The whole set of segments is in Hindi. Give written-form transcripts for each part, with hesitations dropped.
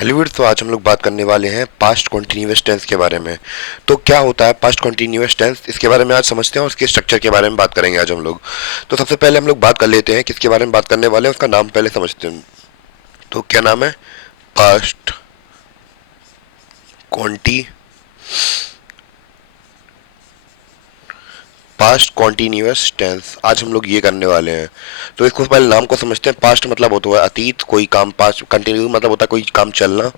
हेलो, तो आज हम लोग बात करने वाले हैं पास्ट कॉन्टिन्यूअस टेंस के बारे में। तो क्या होता है पास्ट कॉन्टिन्यूअस टेंस, इसके बारे में आज समझते हैं और उसके स्ट्रक्चर के बारे में बात करेंगे आज हम लोग। तो सबसे पहले हम लोग बात कर लेते हैं किसके बारे में बात करने वाले हैं, उसका नाम पहले समझते हैं। तो क्या नाम है? पास्ट कॉन्टी पास्ट कॉन्टिन्यूअस टेंस आज हम लोग ये करने वाले हैं। तो इसको पहले नाम को समझते हैं। पास्ट मतलब होता है अतीत, कोई काम पास्ट, कंटिन्यू मतलब होता है कोई काम चलना,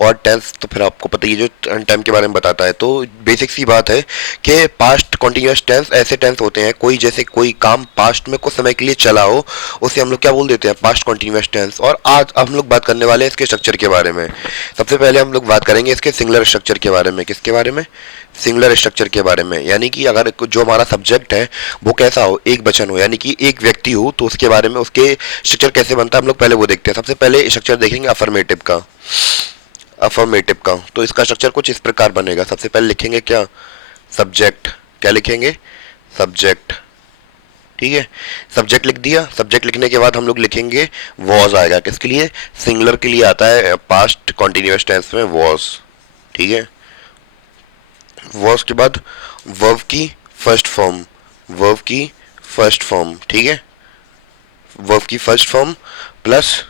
और टेंस तो फिर आपको पता ही है जो टाइम के बारे में बताता है। तो बेसिक सी बात है कि पास्ट कॉन्टिन्यूअस टेंस ऐसे टेंस होते हैं कोई जैसे कोई काम पास्ट में कुछ समय के लिए चला हो, उसे हम लोग क्या बोल देते हैं? Past continuous tense. और आज हम लोग बात करने वाले हैं इसके स्ट्रक्चर के बारे में। सबसे पहले हम लोग बात करेंगे इसके सिंगुलर स्ट्रक्चर के बारे में। किसके बारे में? सिंगुलर स्ट्रक्चर के बारे में। यानी कि अगर जो हमारा सब्जेक्ट है वो कैसा हो, एक वचन हो, यानी कि एक व्यक्ति हो, तो उसके बारे में उसके स्ट्रक्चर कैसे बनता है हम लोग पहले वो देखते हैं। सबसे पहले स्ट्रक्चर देखेंगे अफर्मेटिव का। अफर्मेटिव का तो इसका स्ट्रक्चर कुछ इस प्रकार बनेगा। सबसे पहले लिखेंगे क्या? सब्जेक्ट। क्या लिखेंगे? सब्जेक्ट। ठीक है, सब्जेक्ट लिख दिया। सब्जेक्ट लिखने के बाद हम लोग लिखेंगे वॉज आएगा। किसके लिए? सिंगुलर के लिए आता है पास्ट कॉन्टिन्यूअस टेंस में वॉज। ठीक है, वर्ब के बाद वर्ब की फर्स्ट फॉर्म। वर्ब की फर्स्ट फॉर्म। ठीक है, वर्ब की फर्स्ट फॉर्म प्लस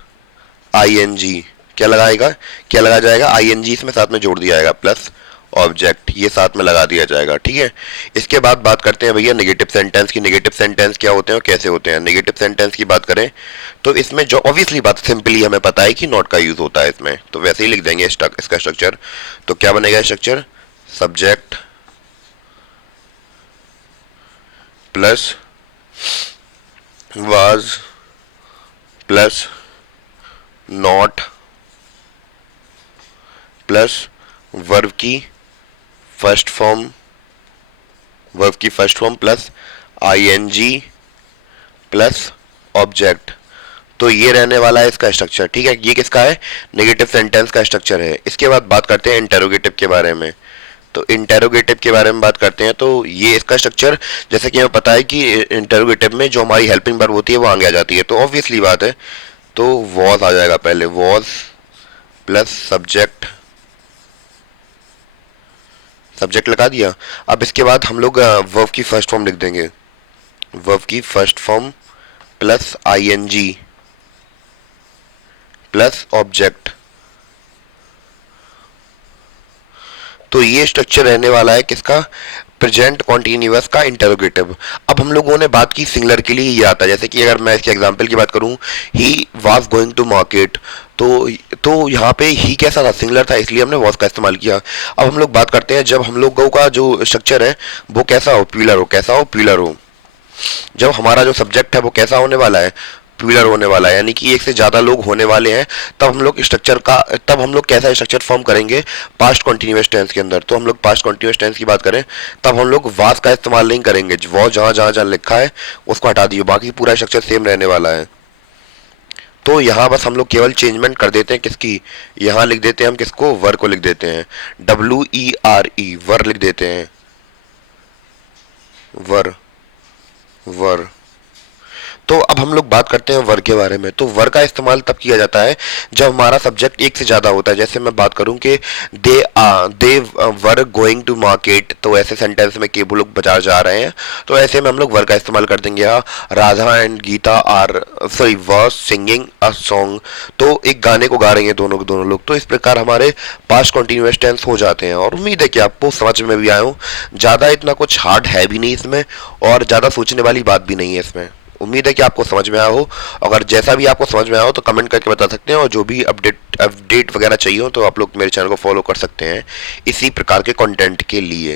आईएनजी। क्या लगाएगा? क्या लगा जाएगा? आईएनजी इसमें साथ में जोड़ दिया जाएगा, प्लस ऑब्जेक्ट ये साथ में लगा दिया जाएगा। ठीक है, इसके बाद बात करते हैं भैया नेगेटिव सेंटेंस की। नेगेटिव सेंटेंस क्या होते हैं और कैसे होते हैं? नेगेटिव सेंटेंस की बात करें तो इसमें जो ऑब्वियसली बात सिंपली हमें पता है कि नॉट का यूज होता है इसमें, तो वैसे ही लिख देंगे इसका स्ट्रक्चर। तो क्या बनेगा structure? Subject plus was plus not plus verb की फर्स्ट फॉर्म। वर्ब की first form plus ING plus object. तो ये रहने वाला है इसका स्ट्रक्चर। ठीक है, ये किसका है? नेगेटिव सेंटेंस का स्ट्रक्चर है। इसके बाद बात करते हैं इंटेरोगेटिव के बारे में। तो इंटेरोगेटिव के बारे में बात करते हैं तो ये इसका स्ट्रक्चर, जैसे कि हमें पता है कि इंटेरोगेटिव में जो हमारी हेल्पिंग वर्ब होती है वो आगे आ जाती है, तो ऑब्वियसली बात है तो वॉज आ जाएगा पहले। Was plus subject. सब्जेक्ट लगा दिया। अब इसके बाद हम लोग वर्ब की फर्स्ट फॉर्म लिख देंगे। वर्ब की first form plus ING plus object. तो ये स्ट्रक्चर रहने वाला है किसका? प्रेजेंट कॉन्टिन्यूअस का इंटेरोगेटिव। अब हम लोगों ने बात की सिंगुलर के लिए ये आता है, जैसे कि अगर मैं इसके एग्जांपल की बात करूं, he was going to market, तो यहाँ पे ही कैसा था? सिंगुलर था, इसलिए हमने वॉज का इस्तेमाल किया। अब हम लोग बात करते हैं जब हम लोगों का जो स्ट्रक्चर है वो कैसा हो? प्लूरल हो। कैसा हो? प्लूरल हो। जब हमारा जो सब्जेक्ट है वो कैसा होने वाला है? प्लूरल होने वाला है, यानी कि एक से ज्यादा लोग होने वाले हैं। तब हम लोग कैसा स्ट्रक्चर फॉर्म करेंगे पास्ट कॉन्टिन्यूअस टेंस के अंदर? तो हम लोग पास्ट कॉन्टिन्यूअस टेंस की बात करें तब हम लोग वाज का इस्तेमाल नहीं करेंगे। वो जहां जहां जहां लिखा है उसको हटा दिए, बाकी पूरा स्ट्रक्चर सेम रहने वाला है। तो यहाँ बस हम लोग केवल चेंजमेंट कर देते हैं किसकी? यहाँ लिख देते हैं हम किसको? वर को लिख देते हैं। WERE वर लिख देते हैं। वर वर तो अब हम लोग बात करते हैं वर के बारे में। तो वर का इस्तेमाल तब किया जाता है जब हमारा सब्जेक्ट एक से ज्यादा होता है। जैसे मैं बात करूं कि दे वर गोइंग टू मार्केट, तो ऐसे सेंटेंस में कि वो लोग बाजार जा रहे हैं, तो ऐसे में हम लोग वर का इस्तेमाल कर देंगे। Radha and Gita were singing a song, तो एक गाने को गा रहे हैं दोनों लोग। तो इस प्रकार हमारे पास्ट कॉन्टिन्यूअस टेंस हो जाते हैं। और उम्मीद है कि आपको समझ में भी आया हूँ। ज्यादा इतना कुछ हार्ड है भी नहीं इसमें, और ज्यादा सोचने वाली बात भी नहीं है इसमें। उम्मीद है कि आपको समझ में आया हो। अगर जैसा भी आपको समझ में आया हो तो कमेंट करके बता सकते हैं, और जो भी अपडेट वगैरह चाहिए हो तो आप लोग मेरे चैनल को फॉलो कर सकते हैं इसी प्रकार के कंटेंट के लिए।